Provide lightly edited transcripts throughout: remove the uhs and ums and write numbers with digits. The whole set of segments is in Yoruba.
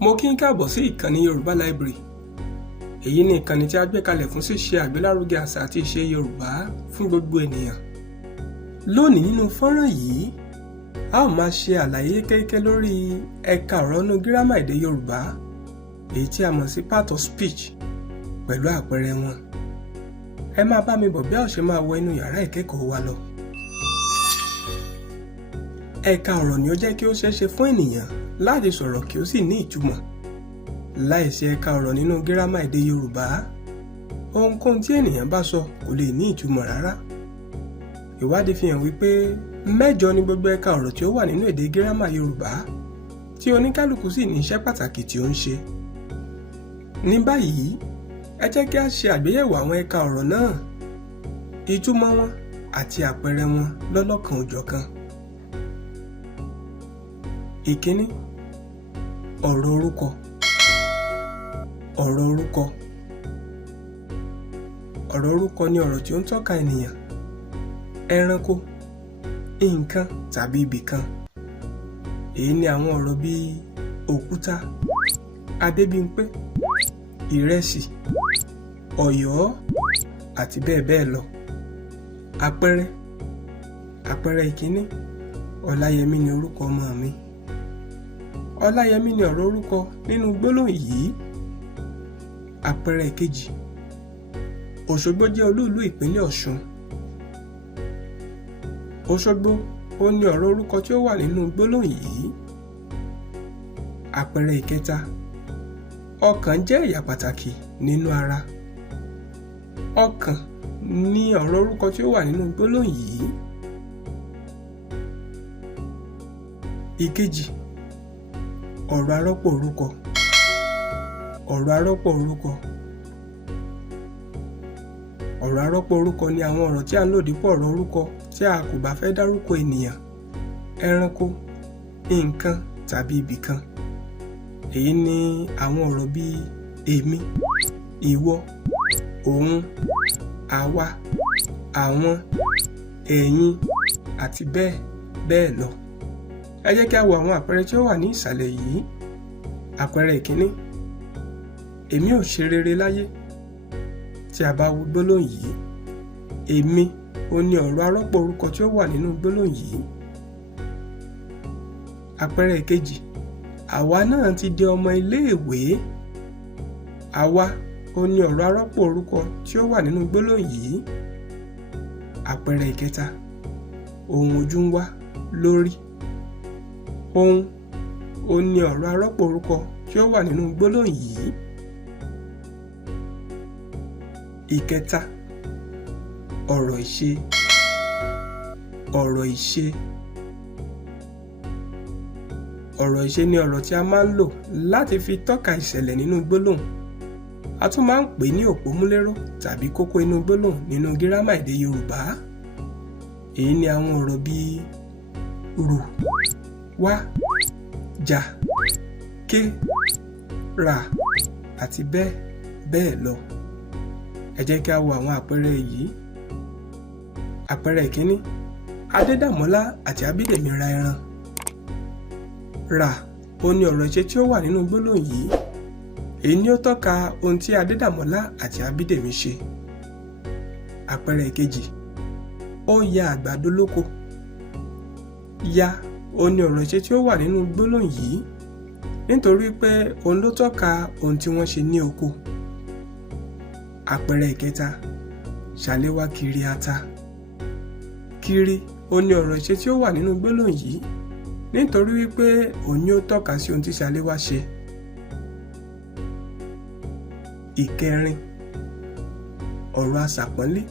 Mo kí yín káàbọ̀ sí ìkànnì Yoruba Library. Èyí ni ìkànnì tí a gbé kalẹ̀ fún ṣíṣe àgbélárugẹ àṣà àti ìṣe Yorùbá fún gbogbo ènìyàn. Lónìí nínú fọ́nrán yìí, a ó máa ṣe àlàyé kékeré lórí ẹ̀ka ọ̀rọ̀ inú gírámà èdè Yorùbá, èyí tí a mọ̀ sí part of speech, pẹ̀lú àpẹẹrẹ wọn. Ẹ máa bá mi bọ̀ bí a ó ṣe máa wọ inú yàrá ìkẹ́kọ̀ọ́ wa lọ. Ẹ̀ka ọ̀rọ̀ ni ó jẹ́ kí ó ṣeéṣe fún ènìyàn láti sọ̀rọ̀ kí ó sì ní ìtumọ̀. Láìsí ẹ̀ka ọ̀rọ̀ nínú gírámà èdè Yorùbá, ohunkóhun tí ènìyàn bá sọ kò lè ní ìtumọ̀ rárá. Ìwádìí fi hàn wípé 8 ni gbogbo ẹ̀ka ọ̀rọ̀ tí ó wà nínú èdè gírámà Yorùbá, tí oníkálukú sì ní iṣẹ́ pàtàkì tí ó ń ṣe. Ní báyìí, ẹ jẹ́ kí a ṣe àgbéyẹ̀wò àwọn ẹ̀ka ọ̀rọ̀ náà, ìtumọ̀ wọn àti àpẹẹrẹ wọn lọ́lọ́kan òjọ̀kan. Ìkíní, ọ̀rọ̀ orúkọ. Ọ̀rọ̀ orúkọ. Ọ̀rọ̀ orúkọ ni ọ̀rọ̀ tí ó ń tọ́ka ènìyàn, ẹranko, nǹkan tàbí ibì kan. Èyí ni àwọn ọ̀rọ̀ bíi òkúta, Adébímpé, ìrẹsì, Ọ̀yọ́ àti bẹ́ẹ̀ bẹ́ẹ̀ lọ. Àpẹẹrẹ. Àpẹẹrẹ ìkíní, Ọláyẹmí ni orúkọ ọmọ mi. Ọláyẹmí ni ọ̀rọ̀ orúkọ nínú gbólóhùn yìí. Àpẹẹrẹ ìkejì, Òṣogbo jẹ́ olú-ìlú ìpínlẹ̀ Ọ̀ṣun. Òṣogbo ó ní ọ̀rọ̀ orúkọ tí ó wà nínú gbólóhùn yìí. Àpẹẹrẹ ìkẹta, ọkàn jẹ́ ẹ̀yà pàtàkì nínú ara. Ọkàn ní ọ̀rọ̀ orúkọ tí ó wà nínú gbólóhùn yìí. Ìkejì, ọ̀rọ̀ arọ́pò orúkọ. Ọ̀rọ̀ arọ́pò orúkọ. Ọ̀rọ̀ arọ́pò orúkọ ni àwọn ọ̀rọ̀ tí a ń lò dípò ọ̀rọ̀ orúkọ tí a kò bá fẹ́ dárúkọ ènìyàn, ẹranko, nǹkan tàbí ibì kan. Èyí ni àwọn ọ̀rọ̀ bíi èmi, ìwọ, òun, àwa, àwọn, ẹ̀yin àti bẹ́ẹ̀ bẹ́ẹ̀ lọ. Ẹ jẹ́ kí a wo àwọn àpẹẹrẹ tí ó wà ní ìsàlẹ̀ yìí. Àpẹẹrẹ ìkíní, èmi ò ṣe rere láyé. Tí a bá wo gbólóhùn yìí, èmi ó ní ọ̀rọ̀ arọ́pò orúkọ tí ó wà nínú gbólóhùn yìí. Àpẹẹrẹ ìkejì, àwa náà ti di ọmọ iléèwé. Àwa ó ní ọ̀rọ̀ arọ́pò orúkọ tí ó wà nínú gbólóhùn yìí. Àpẹẹrẹ ìkẹta, ohun ojú ń wá lórí. Ohun ó ní ọ̀rọ̀ arọ́pò orúkọ tí ó wà nínú gbólóhùn yìí. Ìkẹta, ọ̀rọ̀ ìṣe. Ọ̀rọ̀ ìṣe. Ọ̀rọ̀ ìṣe ni ọ̀rọ̀ tí a máa ń lò láti fi tọ́ka ìṣẹ̀lẹ̀ nínú gbólóhùn. A tún máa ń pè ní òpómúléró tàbí kókó inú gbólóhùn nínú gírámà èdè Yorùbá. Èyí ni àwọn ọ̀rọ̀ bíi rù, wá, jà, ké, rà àti bẹ́ẹ̀ bẹ́ẹ̀ lọ. Ẹ jẹ́ kí a wo àwọn àpẹẹrẹ yìí. Àpẹẹrẹ ìkíní, Adédàmọ́lá àti Abídèmí ra ẹran. Rà ó ní ọ̀rọ̀ ìṣe tí ó wà nínú gbólóhùn yìí. Èyí ni ó tọ́ka ohun tí Adédàmọ́lá àti Abídèmí ṣe. Àpẹẹrẹ ìkejì, ó ya àgbàdo lóko. Ya ó ní ọ̀rọ̀ ìṣe tí ó wà nínú gbólóhùn yìí, nítorí pé òun ló tọ́ka ohun tí wọ́n ṣe ní oko. Àpẹẹrẹ ìkẹta, Ṣàléwá kiri ata. Kiri ó ní ọ̀rọ̀ ìṣe tí ó wà nínú gbólóhùn yìí, nítorí wípé òun ni ó tọ́ka sí ohun tí Ṣàléwá ṣe. Ìkẹrin, ọ̀rọ̀ aṣàpọ́nlé.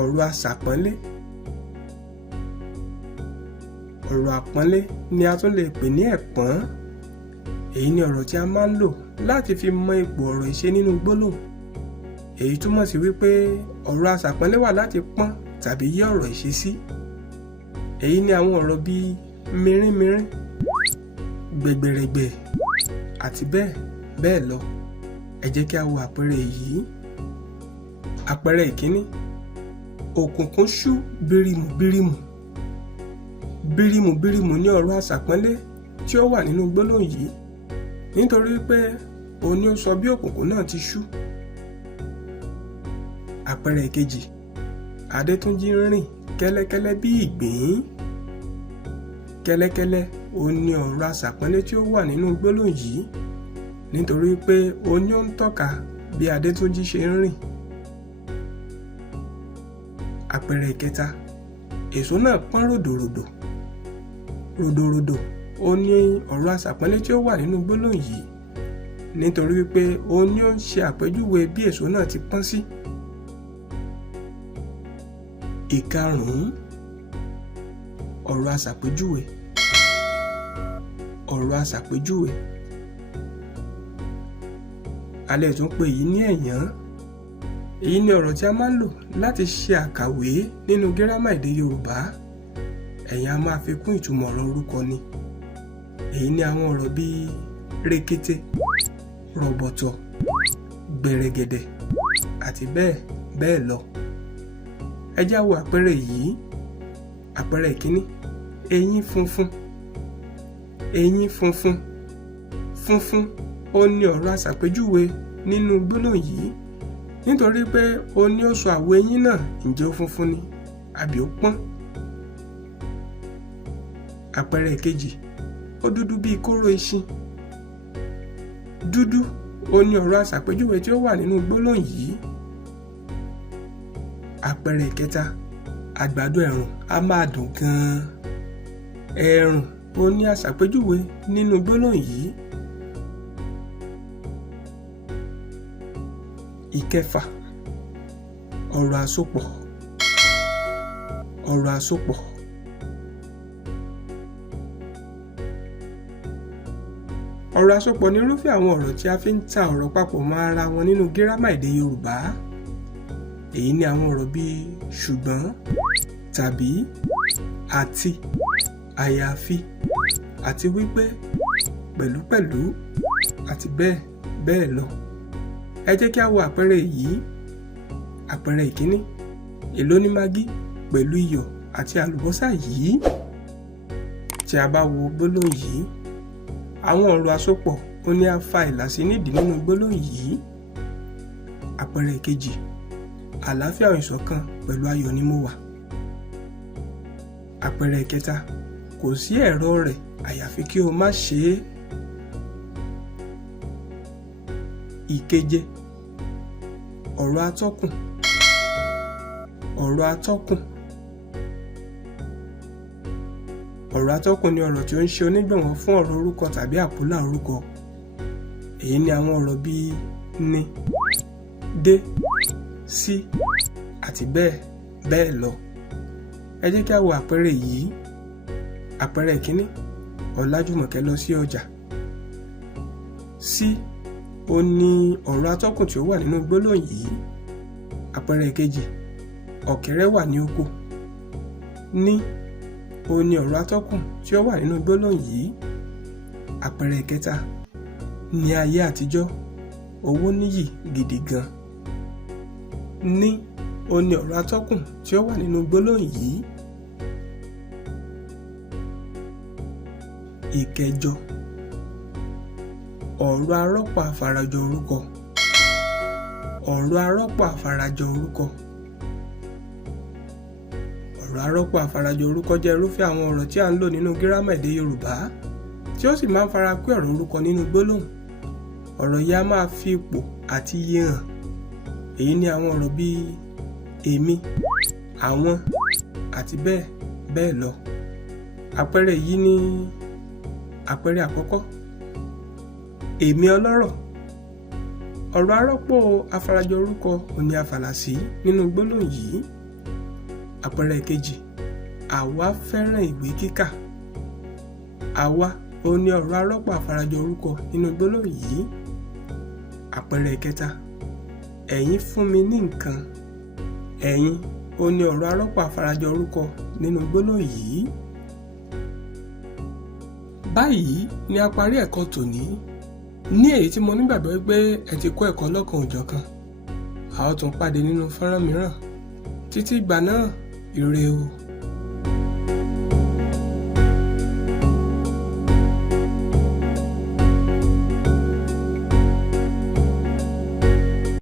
Ọ̀rọ̀ aṣàpọ́nlé. Ọ̀rọ̀ àpọ́nlé ni a tún lè pè ní ẹ̀pọ́n. Èyí ni ọ̀rọ̀ tí a máa ń lò láti fi mọ ipò ọ̀rọ̀ ìṣe nínú gbólóhùn. Èyí túmọ̀ sí wípé ọ̀rọ̀ aṣàpọ́nlé wà láti pọ́n tàbí yí ọ̀rọ̀ ìṣe sí. Èyí ni àwọn ọ̀rọ̀ bíi mìírìnmìírín, gbẹ̀gbẹ̀rẹ̀gbẹ̀ àti bẹ́ẹ̀ bẹ́ẹ̀ lọ. Ẹ jẹ́ kí a wo àpẹẹrẹ yìí. Àpẹẹrẹ ìkíní, òkùnkùn ṣú bírímù bírímù. Bírímù bírímù ní ọ̀rọ̀ aṣàpọ́nlé tí ó wà nínú gbólóhùn yìí. nítorí pé òun ni ó sọ bí òkùnkùn náà ti ṣú. Àpẹẹrẹ kejì, Adétúnjí rìn kẹ́lẹ́kẹ́lẹ́ bí ìgbín. Kẹ́lẹ́kẹ́lẹ́ òun ni ọ̀rọ̀ aṣàpọ́nlé tí ó wà nínú gbólóhùn yìí, nítorí pé òun ni ó ń tọ́ka bí Adétúnjí ṣe ń rìn. Àpẹẹrẹ kẹta, èso náà pọ́n ròdòròdò. Ròdòròdò òun ni ọ̀rọ̀ aṣàpọ́nlé tí ó wà nínú gbólóhùn yìí, nítorí pé òun ni ó ń ṣe àpèjúwe bí èso náà ti pọ́n sí. Ìkarùn-ún, ọ̀rọ̀ aṣàpèjúwe. Ọ̀rọ̀ aṣàpèjúwe. A lè tún pè yìí ní ẹ̀yán. Èyí ni ọ̀rọ̀ tí a máa ń lò láti ṣe àkàwé nínú gírámà èdè Yorùbá. Ẹ̀yán a máa fi kún ìtumọ̀ ọ̀rọ̀ orúkọ ni. Èyí ni àwọn ọ̀rọ̀ bíi rékété, rọ̀bọ̀tọ̀, gbẹ̀rẹ̀gẹ̀dẹ̀ àti bẹ́ẹ̀ bẹ́ẹ̀ lọ. Ẹ já wo àpẹẹrẹ yìí. Àpẹẹrẹ ìkíní, eyín funfun. Eyín funfun. Funfun ó ní ọ̀rọ̀ aṣàpèjúwe nínú gbólóhùn yìí, nítorí pé ó ní ó sọ àwọ̀ eyín náà ǹjẹ́ ó funfun ni àbí ó pọ́n. Àpẹẹrẹ ìkejì, ó dúdú bíi kóró eṣin. Dúdú ó ní ọ̀rọ̀ aṣàpèjúwe tí ó wà nínú gbólóhùn yìí. Àpẹẹrẹ ìkẹta, àgbàdo ẹ̀rùn á máa dùn gan-an. Ẹ̀rùn ó ní aṣàpèjúwe nínú gbólóhùn yìí. Ìkẹfà, ọ̀rọ̀ àsopọ̀. Ọ̀rọ̀ àsopọ̀. Ọ̀rọ̀ àsopọ̀ ni irúfẹ́ àwọn ọ̀rọ̀ tí a fi ń ta ọ̀rọ̀ papọ̀ mọ́ ara wọn nínú gírámà èdè Yorùbá. Èyí ni àwọn ọ̀rọ̀ bíi ṣùgbọ́n, tàbí, àti, àyàfi, àti wípé, pẹ̀lúpẹ̀lú, àti bẹ́ẹ̀ bẹ́ẹ̀ lọ. Ẹ jẹ́ kí a wo àpẹẹrẹ yìí. Àpẹẹrẹ ìkíní, èló ni magí pẹ̀lú iyọ̀ àti àlùbọ́sà yìí. Tí a bá wo gbólóhùn yìí, àwọn ọ̀rọ̀ àsopọ̀ ó ní a fa ìlà sí nídìí nínú gbólóhùn yìí. Àpẹẹrẹ ìkejì, àlàáfíà ìṣọ̀kan pẹ̀lú ayọ̀ ni mo wà. Àpẹẹrẹ ìkẹta, kò sí ẹ̀rọ rẹ̀ àyàfi kí o má ṣe é. Ìkeje, ọ̀rọ̀ atọ́kùn. Ọ̀rọ̀ atọ́kùn. Ọ̀rọ̀ atọ́kùn ni ọ̀rọ̀ tí ó ń ṣe onígbọ̀wọ́ fún ọ̀rọ̀ orúkọ tàbí àpólà orúkọ. Èyí ni àwọn ọ̀rọ̀ bíi ní, dé, sí àti bẹ́ẹ̀ bẹ́ẹ̀ lọ. Ẹ jẹ́ kí a wo àpẹẹrẹ yìí. Àpẹẹrẹ ìkíní, Ọlájùmọ̀kẹ́ lọ sí ọjà. Sí ó ní ọ̀rọ̀ atọ́kùn tí ó wà nínú gbólóhùn yìí. Àpẹẹrẹ ìkejì, Ọ̀kẹ́rẹ́ wà ní oko. Ní ó ní ọ̀rọ̀ atọ́kùn tí ó wà nínú gbólóhùn yìí. Àpẹẹrẹ ìkẹta, ní ayé àtijọ́ owó níyì gidi gan. Ní ó ní ọ̀rọ̀ atọ́kùn tí ó wà nínú gbólóhùn yìí. Ìkẹjọ, ọ̀rọ̀ arọ́pò àfarajọ orúkọ. Ọ̀rọ̀ arọ́pò àfarajọ orúkọ. Ọ̀rọ̀ arọ́pò àfarajọ orúkọ jẹ́ irúfẹ́ àwọn ọ̀rọ̀ tí a ń lò nínú gírámà èdè Yorùbá, tí ó sì máa ń fara pẹ́ ọ̀rọ̀ orúkọ nínú gbólóhùn. Ọ̀rọ̀ yìí a máa fi ipò àti iye hàn. Èyí ni àwọn ọ̀rọ̀ bíi èmi, àwọn àti bẹ́ẹ̀ bẹ́ẹ̀ lọ. Àpẹẹrẹ yìí ni àpẹẹrẹ àkọ́kọ́, èmi ọlọ́rọ̀. Ọ̀rọ̀ arọ́pò afarajọ orúkọ òní àfàlàsí nínú gbólóhùn yìí. Àpẹẹrẹ kejì, àwa fẹ́ràn ìwé kíkà. Àwa òní ọ̀rọ̀ arọ́pò afarajọ orúkọ nínú gbólóhùn yìí. Àpẹẹrẹ kẹta, ẹ̀yin fún mi ní nǹkan. Ẹ̀yin òní ọ̀rọ̀ arọ́pò afarajọ orúkọ nínú gbólóhùn yìí. Báyìí ni a parí ẹ̀kọ́ tòní, ní èyí tí mo nígbàgbọ́ pé ẹ ti kọ́ ẹ̀kọ́ lọ́kan òjọ̀kan. A ó tún pàdé nínú fọ́nrán mìíràn. Títí ìgbà náà, ire o.